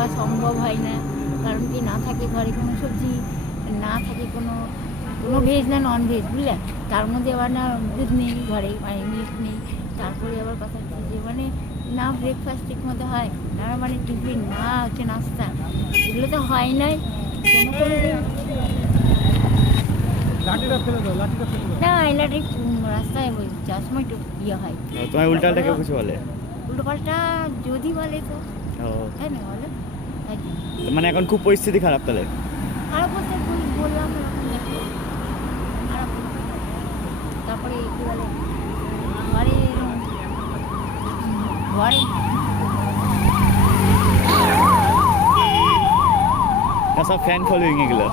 যাওয়া সম্ভব হয় না, কারণ কি না থাকে ঘরে কোনো সবজি, না থাকে কোনো ভেজ না নন ভেজ, বুঝলে, তার মধ্যে আবার না দুধ নেই ঘরে, মানে মিল্ক নেই, তারপরে আবার কথা হচ্ছে যে মানে না ব্রেকফাস্ট ঠিক মতো হয় না, মানে টিফিন না হচ্ছে নাস্তা, এগুলো তো হয় নাই কোনো দিন। না এলাটি রাস্তায় ওই যাওয়ার সময় একটু ইয়ে হয়। তোমার উল্টালটা কেউ কিছু বলে? উল্টো পাল্টা যদি বলে তো ও, তাই না, বলো তাই কি? মানে এখন খুব পরিস্থিতি খারাপ তাহলে? খারাপ বলতে বললাম এরকম দেখো, খারাপ বলতে। তারপরে কী বলে ঘরে ঘরে সব ফ্যান ফলোয়িং এগুলো।